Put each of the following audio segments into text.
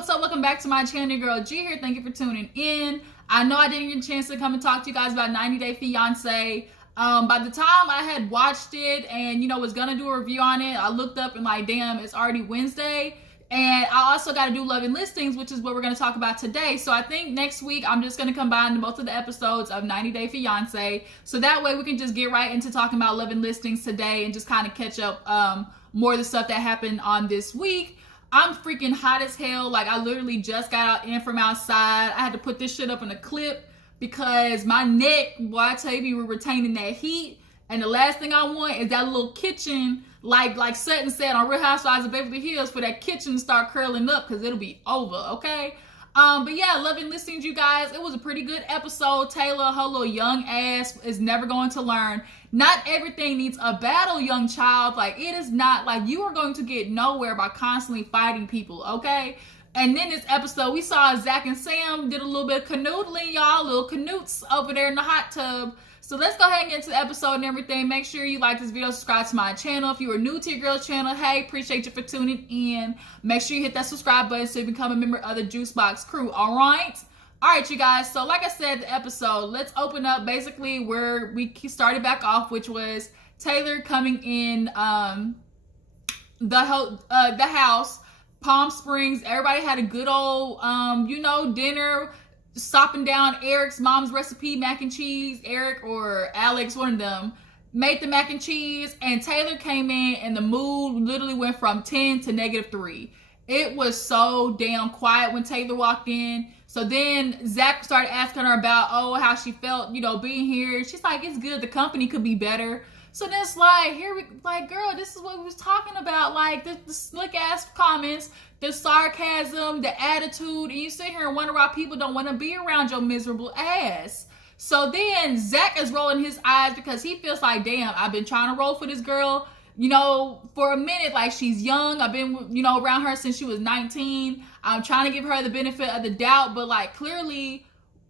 what's up? Welcome back to my channel. Your girl G here. Thank you for tuning in. I know I didn't get a chance to come and talk to you guys about 90 Day Fiance. By the time I had watched it and, was going to do a review on it, I looked up and like, damn, it's already Wednesday. And I also got to do Love and Listings, which is what we're going to talk about today. So I think next week, I'm just going to combine both of the episodes of 90 Day Fiance. So that way we can just get right into talking about Love and Listings today and just kind of catch up more of the stuff that happened on this week. I'm freaking hot as hell. Like, I literally just got in from outside. I had to put this shit up in a clip because my neck, boy, I tell you, we were retaining that heat. And the last thing I want is that little kitchen, like Sutton said on Real Housewives of Beverly Hills, for that kitchen to start curling up because it'll be over, okay? But yeah, Love and Listings, you guys. It was a pretty good episode. Taylor, her little young ass, is never going to learn. Not everything needs a battle, young child. Like, it is not like you are going to get nowhere by constantly fighting people, okay? And then this episode, we saw Zac and Sam did a little bit of canoodling, y'all. Little canoots over there in the hot tub. So let's go ahead and get into the episode and everything. Make sure you like this video, subscribe to my channel. If you are new to your girl's channel, hey, appreciate you for tuning in. Make sure you hit that subscribe button so you become a member of the Juicebox crew, all right? All right, you guys. So like I said, the episode, let's open up basically where we started back off, which was Taylor coming in the house, Palm Springs. Everybody had a good old, dinner. Stopping down Eric's mom's recipe, mac and cheese. Eric or Alex, one of them, made the mac and cheese, and Taylor came in and the mood literally went from 10 to -3. It was so damn quiet when Taylor walked in. So then Zac started asking her about, how she felt, being here. She's like, it's good. The company could be better. So then it's like, girl, this is what we was talking about. Like, the slick ass comments, the sarcasm, the attitude, and you sit here and wonder why people don't want to be around your miserable ass. So then Zac is rolling his eyes because he feels like, damn, I've been trying to roll for this girl, for a minute. Like, she's young. I've been, around her since she was 19. I'm trying to give her the benefit of the doubt, but like, clearly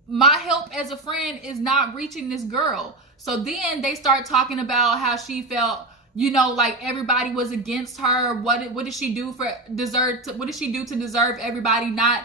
my help as a friend is not reaching this girl. So then they start talking about how she felt, like everybody was against her. What did she do what did she do to deserve everybody not,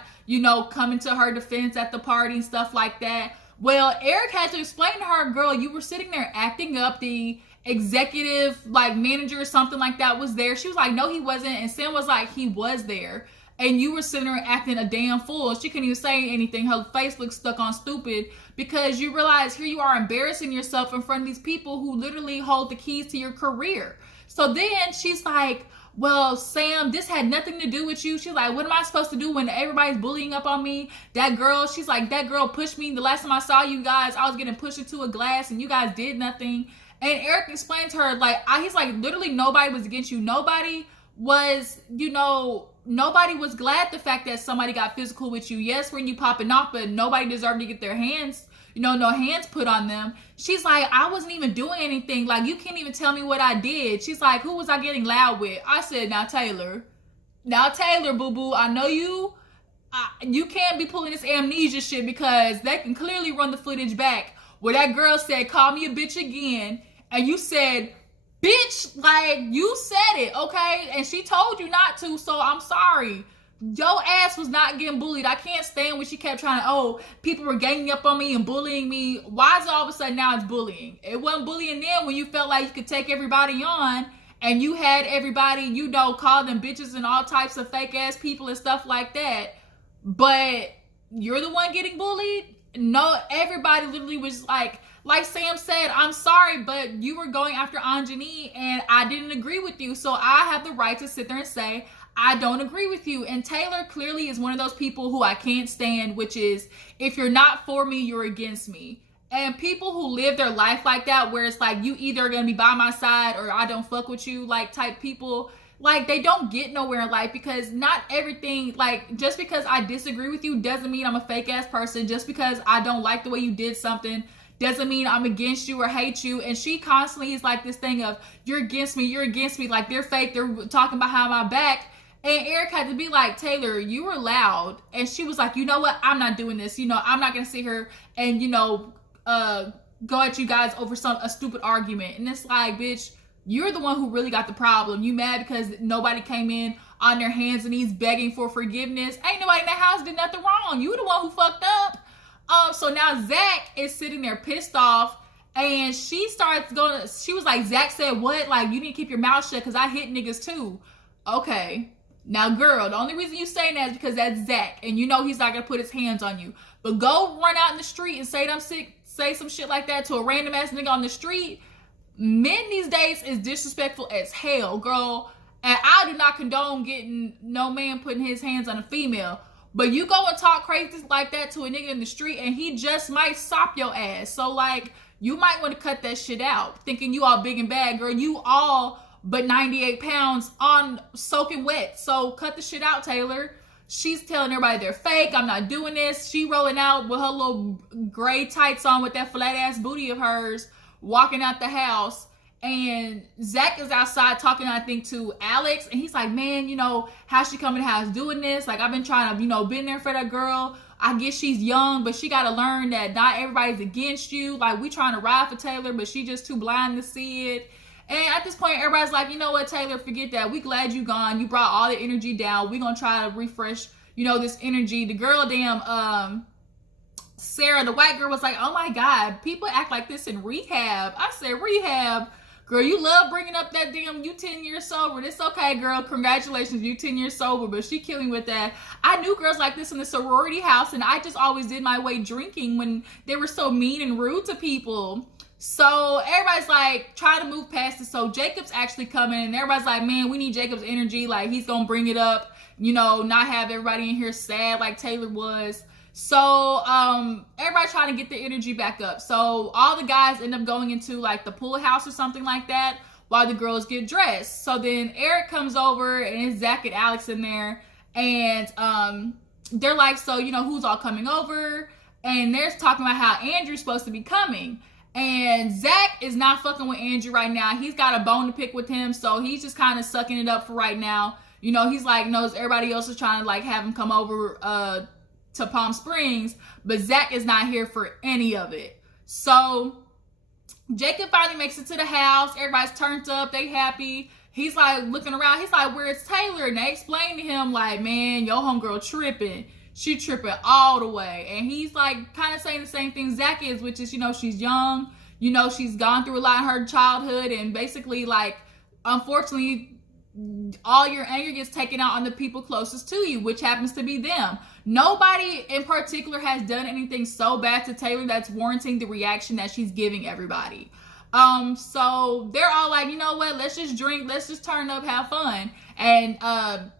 coming to her defense at the party and stuff like that? Well, Eric had to explain to her, girl, you were sitting there acting up. The executive, manager or something like that was there. She was like, no, he wasn't. And Sam was like, he was there. And you were sitting there acting a damn fool. She couldn't even say anything. Her face looked stuck on stupid because you realize here you are embarrassing yourself in front of these people who literally hold the keys to your career. So then she's like, well, Sam, this had nothing to do with you. She's like, what am I supposed to do when everybody's bullying up on me? That girl, she's like, that girl pushed me. The last time I saw you guys, I was getting pushed into a glass and you guys did nothing. And Eric explained to her, he's like, literally nobody was against you. Nobody was, nobody was glad the fact that somebody got physical with you. Yes, when you popping off, but nobody deserved to get their hands, no hands put on them. She's like, I wasn't even doing anything. Like, you can't even tell me what I did. She's like, who was I getting loud with? I said, now Taylor, boo-boo, I know you can't be pulling this amnesia shit because they can clearly run the footage back where that girl said, call me a bitch again. And you said, bitch, like, you said it, okay? And she told you not to, so I'm sorry. Your ass was not getting bullied. I can't stand when she kept trying to, people were ganging up on me and bullying me. Why is it all of a sudden now it's bullying? It wasn't bullying then when you felt like you could take everybody on and you had everybody, call them bitches and all types of fake ass people and stuff like that. But you're the one getting bullied? No, everybody literally was like Sam said, I'm sorry, but you were going after Anjani and I didn't agree with you. So I have the right to sit there and say, I don't agree with you. And Taylor clearly is one of those people who I can't stand, which is, if you're not for me, you're against me. And people who live their life like that, where it's like, you either are going to be by my side or I don't fuck with you, type people, they don't get nowhere in life because not everything, just because I disagree with you doesn't mean I'm a fake ass person. Just because I don't like the way you did something doesn't mean I'm against you or hate you. And she constantly is like this thing of, you're against me, like they're fake, they're talking behind my back. And Eric had to be like, Taylor, you were loud. And she was like, you know what? I'm not doing this. I'm not going to sit here and, go at you guys over a stupid argument. And it's like, bitch, you're the one who really got the problem. You mad because nobody came in on their hands and knees begging for forgiveness. Ain't nobody in the house did nothing wrong. You the one who fucked up. So now Zac is sitting there pissed off, and she starts going. She was like, Zac said what? Like, you need to keep your mouth shut because I hit niggas too. Okay. Now, girl, the only reason you saying that is because that's Zac, and you know he's not gonna put his hands on you. But go run out in the street and say some shit like that to a random ass nigga on the street. Men these days is disrespectful as hell, girl. And I do not condone getting no man putting his hands on a female. But you go and talk crazy like that to a nigga in the street, and he just might sop your ass. So, like, you might want to cut that shit out. Thinking you all big and bad, girl. You all but 98 pounds on soaking wet. So, cut the shit out, Taylor. She's telling everybody they're fake. I'm not doing this. She rolling out with her little gray tights on with that flat ass booty of hers, walking out the house. And Zac is outside talking, I think, to Alex. And he's like, man, you know, how's she coming to the house doing this? Like, I've been trying to, you know, been there for that girl. I guess she's young, but she got to learn that not everybody's against you. Like, we trying to ride for Taylor, but she just too blind to see it. And at this point, everybody's like, you know what, Taylor, forget that. We glad you gone. You brought all the energy down. We gonna try to refresh, you know, this energy. The girl, Sarah, the white girl, was like, oh my God, people act like this in rehab. I said, rehab? Girl, you love bringing up that damn you 10 years sober. It's okay, girl. Congratulations, you 10 years sober. But she killing with that. I knew girls like this in the sorority house, and I just always did my way drinking when they were so mean and rude to people. So everybody's like trying to move past it. So Jacob's actually coming, and everybody's like, man, we need Jacob's energy. Like, he's gonna bring it up, you know, not have everybody in here sad like Taylor was. So everybody trying to get the energy back up. So all the guys end up going into like the pool house or something like that while the girls get dressed. So then Eric comes over, and it's Zac and Alex in there, and they're like, so, you know, who's all coming over? And they're talking about how Andrew's supposed to be coming. And Zac is not fucking with Andrew right now. He's got a bone to pick with him, so he's just kind of sucking it up for right now. You know, he's like, knows everybody else is trying to like have him come over to Palm Springs, but Zac is not here for any of it. So Jacob finally makes it to the house. Everybody's turned up. They happy. He's like looking around. He's like, where's Taylor? And they explain to him like, man, your homegirl tripping. She tripping all the way. And he's like kind of saying the same thing Zac is, which is, you know, she's young. You know, she's gone through a lot in her childhood. And basically, like, unfortunately, all your anger gets taken out on the people closest to you, which happens to be them. Nobody in particular has done anything so bad to Taylor that's warranting the reaction that she's giving everybody. So they're all like, you know what? Let's just drink. Let's just turn up, have fun. And,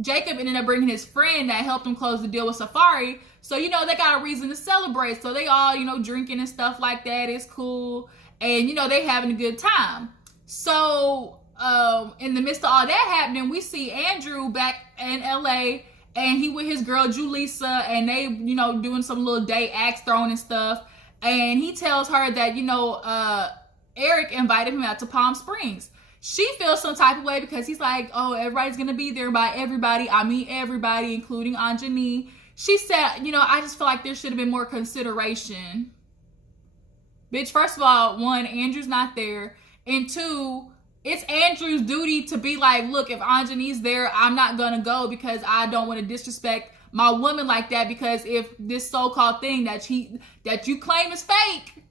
Jacob ended up bringing his friend that helped him close the deal with Safari. So, you know, they got a reason to celebrate. So they all, you know, drinking and stuff like that. It's cool. And, you know, they having a good time. So, in the midst of all that happening, we see Andrew back in LA, and he with his girl Julissa, and they, you know, doing some little day axe throwing and stuff. And he tells her that, you know, Eric invited him out to Palm Springs. She feels some type of way because he's like, oh, everybody's going to be there. By everybody, I mean everybody, including Anjani. She said, you know, I just feel like there should have been more consideration. Bitch, first of all, one, Andrew's not there. And two, it's Andrew's duty to be like, look, if Anjani's there, I'm not going to go because I don't want to disrespect my woman like that. Because if this so-called thing that you claim is fake,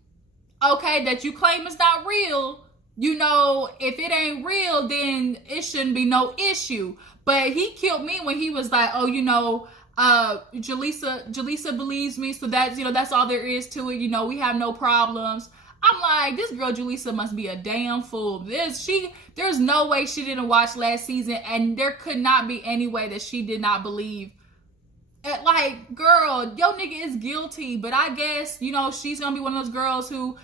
okay, that you claim is not real, you know, if it ain't real, then it shouldn't be no issue. But he killed me when he was like, oh, you know, Julissa believes me, so that's, you know, that's all there is to it. You know, we have no problems. I'm like, this girl Julissa must be a damn fool. There's no way she didn't watch last season, and there could not be any way that she did not believe. Like, girl, yo nigga is guilty, but I guess, you know, she's gonna be one of those girls who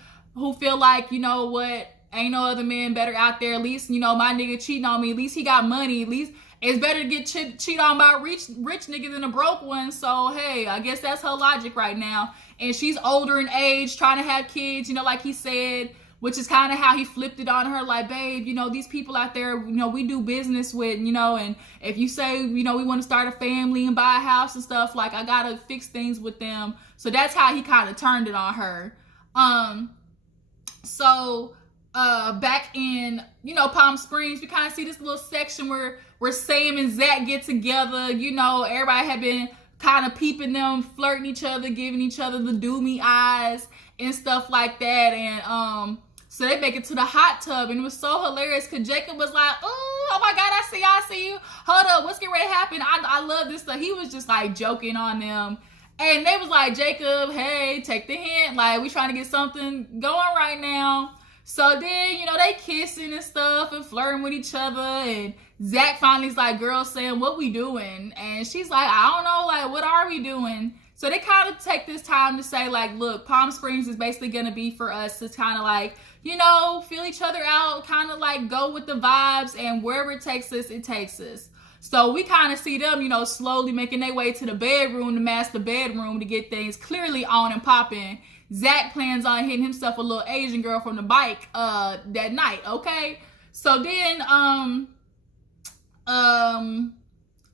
feel like, you know what, ain't no other man better out there. At least, you know, my nigga cheating on me. At least he got money. At least it's better to get cheated on by a rich nigga than a broke one. So, hey, I guess that's her logic right now. And she's older in age, trying to have kids, you know, like he said, which is kind of how he flipped it on her. Like, babe, you know, these people out there, you know, we do business with, you know, and if you say, you know, we want to start a family and buy a house and stuff, like, I got to fix things with them. So that's how he kind of turned it on her. So back in in, you know, Palm Springs, we kind of see this little section where Sam and Zac get together. You know, everybody had been kind of peeping them, flirting each other, giving each other the do me eyes and stuff like that. And so they make it to the hot tub, and it was so hilarious because Jacob was like, oh my God, I see you. Hold up, what's getting ready to happen? I love this stuff. He was just like joking on them. And they was like, Jacob, hey, take the hint. Like, we trying to get something going right now. So then, you know, they kissing and stuff and flirting with each other. And Zac finally's like, girl, Sam, what we doing? And she's like, I don't know, like, what are we doing? So they kind of take this time to say, like, look, Palm Springs is basically going to be for us to kind of like, you know, feel each other out, kind of like go with the vibes, and wherever it takes us, it takes us. So we kind of see them, you know, slowly making their way to the bedroom, the master bedroom, to get things clearly on and popping. Zac plans on hitting himself a little Asian girl from the bike that night, okay? So then,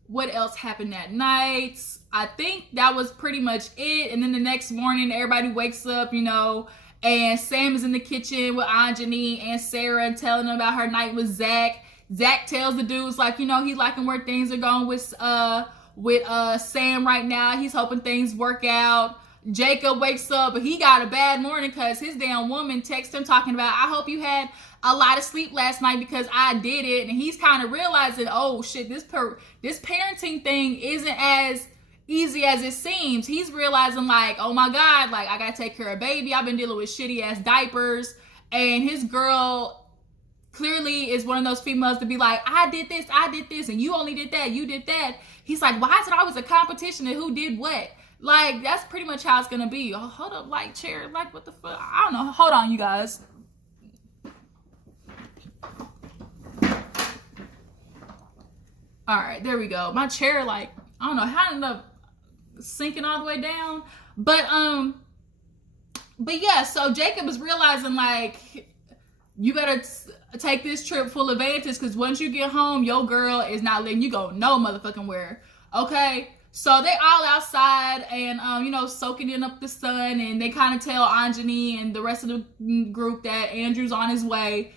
what else happened that night? I think that was pretty much it. And then the next morning, everybody wakes up, you know, and Sam is in the kitchen with Anjani and Sarah and telling them about her night with Zac. Zac tells the dudes, like, you know, he liking where things are going with Sam right now. He's hoping things work out. Jacob wakes up, but he got a bad morning because his damn woman texts him talking about, I hope you had a lot of sleep last night because I did it. And he's kind of realizing, oh shit, this parenting thing isn't as easy as it seems. He's realizing, like, oh my God, like, I gotta take care of baby. I've been dealing with shitty ass diapers. And his girl clearly is one of those females to be like, I did this, and you only did that, you did that. He's like, why is it always a competition of who did what? Like, that's pretty much how it's gonna be. Oh, hold up, like, chair, like, what the fuck? I don't know. Hold on, you guys. All right, there we go. My chair, like, I don't know how it ended up sinking all the way down. But yeah, so Jacob is realizing, like, you better take this trip full advantage, because once you get home, your girl is not letting you go no motherfucking where. Okay? So they all outside and, you know, soaking in up the sun, and they kind of tell Anjani and the rest of the group that Andrew's on his way.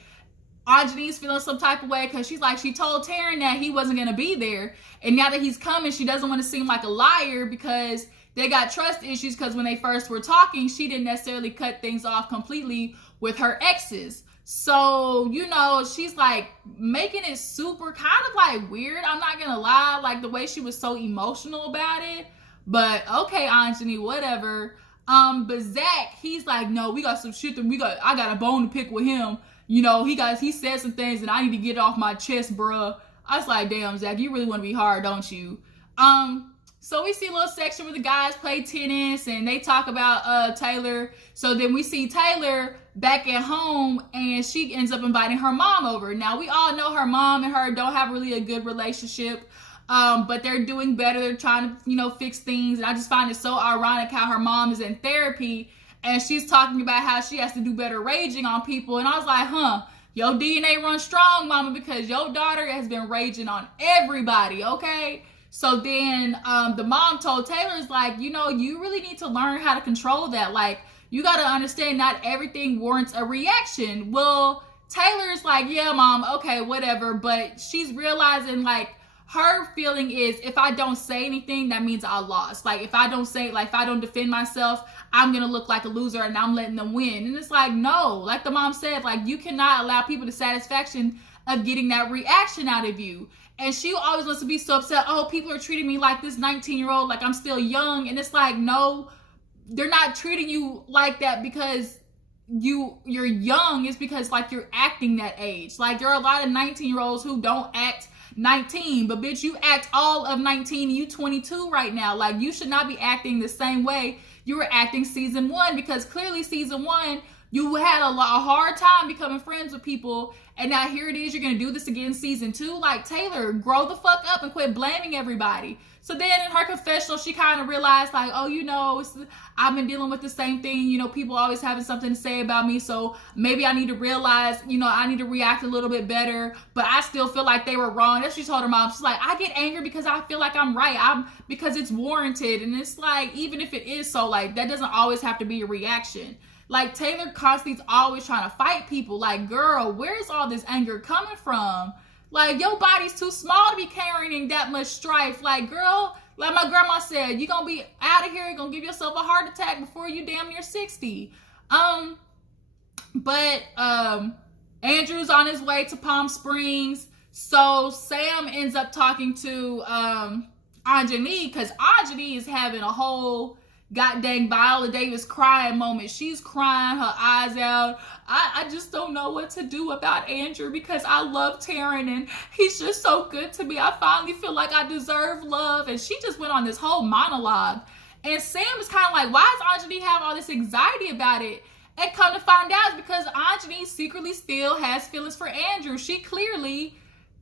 Ajani's feeling some type of way because she's like, she told Taryn that he wasn't going to be there. And now that he's coming, she doesn't want to seem like a liar because they got trust issues, because when they first were talking, she didn't necessarily cut things off completely with her exes. So, you know, she's like making it super kind of like weird. I'm not going to lie, like the way she was so emotional about it. But okay, Anjani, whatever. But Zac, he's like, no, we got some shit that I got a bone to pick with him. You know, he said some things and I need to get it off my chest, bruh. I was like, damn, Zac, you really want to be hard, don't you? So we see a little section where the guys play tennis and they talk about Taylor. So then we see Taylor back at home and she ends up inviting her mom over. Now, we all know her mom and her don't have really a good relationship, but they're doing better. They're trying to, you know, fix things. And I just find it so ironic how her mom is in therapy and she's talking about how she has to do better raging on people. And I was like, huh, your DNA runs strong, mama, because your daughter has been raging on everybody, okay? So then the mom told Taylor's like, you know, you really need to learn how to control that. Like, you got to understand not everything warrants a reaction. Well, Taylor's like, yeah, mom, okay, whatever. But she's realizing, like, her feeling is if I don't say anything, that means I lost. Like, if I don't defend myself, I'm going to look like a loser and I'm letting them win. And it's like, no, like the mom said, like, you cannot allow people the satisfaction of getting that reaction out of you. And she always wants to be so upset. Oh, people are treating me like this 19-year-old, like I'm still young. And it's like, no, they're not treating you like that because you're young. It's because, like, you're acting that age. Like, there are a lot of 19-year-olds who don't act 19, but bitch, you act all of 19 and you 22 right now. Like, you should not be acting the same way you were acting season 1, because clearly season 1, you had a hard time becoming friends with people, and now here it is, you're going to do this again season 2. Like, Taylor, grow the fuck up and quit blaming everybody. So then in her confessional, she kind of realized, like, oh, you know, I've been dealing with the same thing. You know, people always having something to say about me, so maybe I need to realize, you know, I need to react a little bit better, but I still feel like they were wrong. That's what she told her mom. She's like, I get angry because I feel like I'm right. Because it's warranted. And it's like, even if it is so, like, that doesn't always have to be a reaction. Like, Taylor constantly's always trying to fight people. Like, girl, where's all this anger coming from? Like, your body's too small to be carrying that much strife. Like, girl, like my grandma said, you gonna be out of here, you're gonna give yourself a heart attack before you damn near 60. But Andrew's on his way to Palm Springs. So Sam ends up talking to Anjani, because Ajani is having a whole goddamn Viola Davis crying moment. She's crying her eyes out. I just don't know what to do about Andrew, because I love Taryn and he's just so good to me. I finally feel like I deserve love. And she just went on this whole monologue. And Sam is kind of like, why does Anjani have all this anxiety about it? And come to find out, it's because Anjani secretly still has feelings for Andrew. She clearly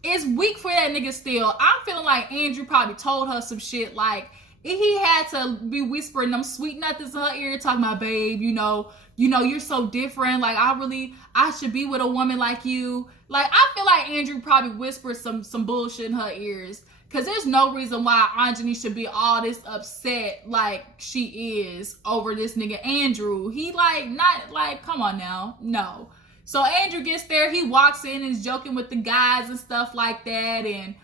is weak for that nigga still. I'm feeling like Andrew probably told her some shit. Like, he had to be whispering them sweet nothings in her ear, talking about, babe, you know, you're so different. Like, I should be with a woman like you. Like, I feel like Andrew probably whispered some bullshit in her ears. Because there's no reason why Anjani should be all this upset like she is over this nigga Andrew. He, like, not, like, come on now. No. So Andrew gets there. He walks in and is joking with the guys and stuff like that. And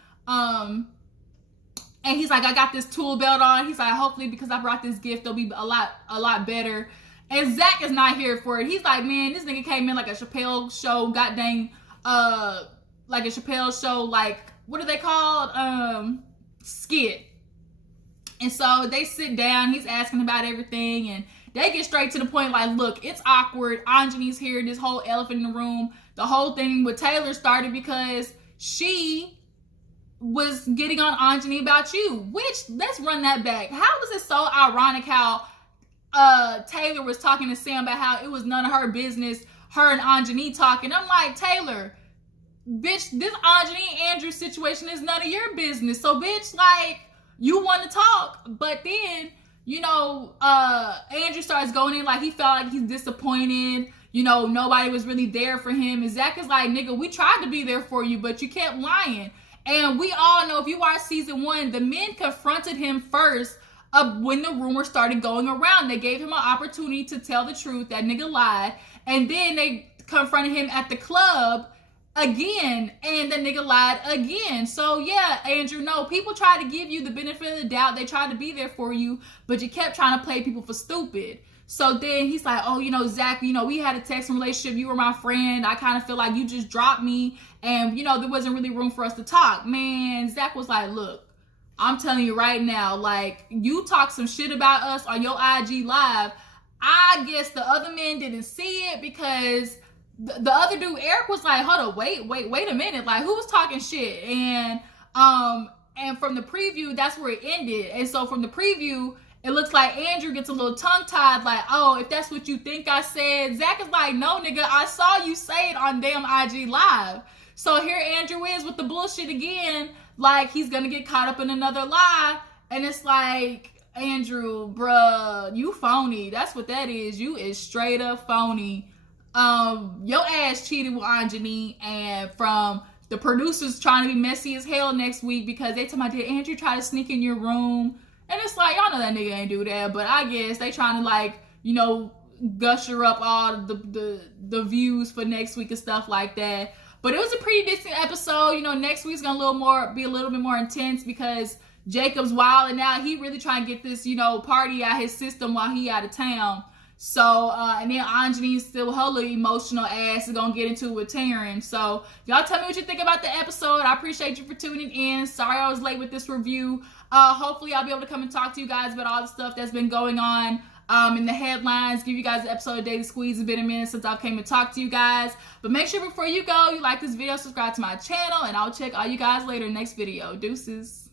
he's like, I got this tool belt on. He's like, hopefully because I brought this gift, they'll be a lot better. And Zac is not here for it. He's like, man, this nigga came in like a Chappelle show, goddamn, like a Chappelle show, like, what are they called? Skit. And so they sit down. He's asking about everything, and they get straight to the point. Like, look, it's awkward. Anjani's here. This whole elephant in the room. The whole thing with Taylor started because she was getting on Anjani about you. Which, let's run that back. How was it so ironic how Taylor was talking to Sam about how it was none of her business, her and Anjani talking? I'm like, Taylor, bitch, this Anjani Andrew situation is none of your business. So, bitch, like, you want to talk, but then, you know, Andrew starts going in like he felt like he's disappointed. You know, nobody was really there for him. And Zac is like, nigga, we tried to be there for you, but you kept lying. And we all know, if you watch season 1, the men confronted him first when the rumor started going around. They gave him an opportunity to tell the truth. That nigga lied. And then they confronted him at the club again, and the nigga lied again. So yeah, Andrew, no, people try to give you the benefit of the doubt. They tried to be there for you, but you kept trying to play people for stupid. So then he's like, oh, you know, Zac, you know, we had a texting relationship. You were my friend. I kind of feel like you just dropped me, and, you know, there wasn't really room for us to talk. Man, Zac was like, look, I'm telling you right now, like, you talk some shit about us on your IG live. I guess the other men didn't see it, because the other dude, Eric, was like, hold on, wait a minute. Like, who was talking shit? And from the preview, that's where it ended. And so from the preview, it looks like Andrew gets a little tongue-tied, like, oh, if that's what you think I said. Zac is like, no, nigga, I saw you say it on damn IG Live. So here Andrew is with the bullshit again, like he's gonna get caught up in another lie. And it's like, Andrew, bruh, you phony. That's what that is. You is straight up phony. Your ass cheated with Anjani, and from the producers trying to be messy as hell next week because they talking about, did Andrew try to sneak in your room? And it's like, y'all know that nigga ain't do that, but I guess they trying to, like, you know, gusher up all the views for next week and stuff like that. But it was a pretty decent episode. You know, next week's gonna be a little bit more intense because Jacob's wild, and now he really trying to get this, you know, party out his system while he out of town. So, and then Anjani's still her little emotional ass is gonna get into it with Taryn. So, y'all tell me what you think about the episode. I appreciate you for tuning in. Sorry I was late with this review. Hopefully I'll be able to come and talk to you guys about all the stuff that's been going on in the headlines, give you guys an episode of Daily Squeeze. It's been a minute since I've came and talked to you guys. But make sure before you go, you like this video, subscribe to my channel, and I'll check all you guys later next video. Deuces.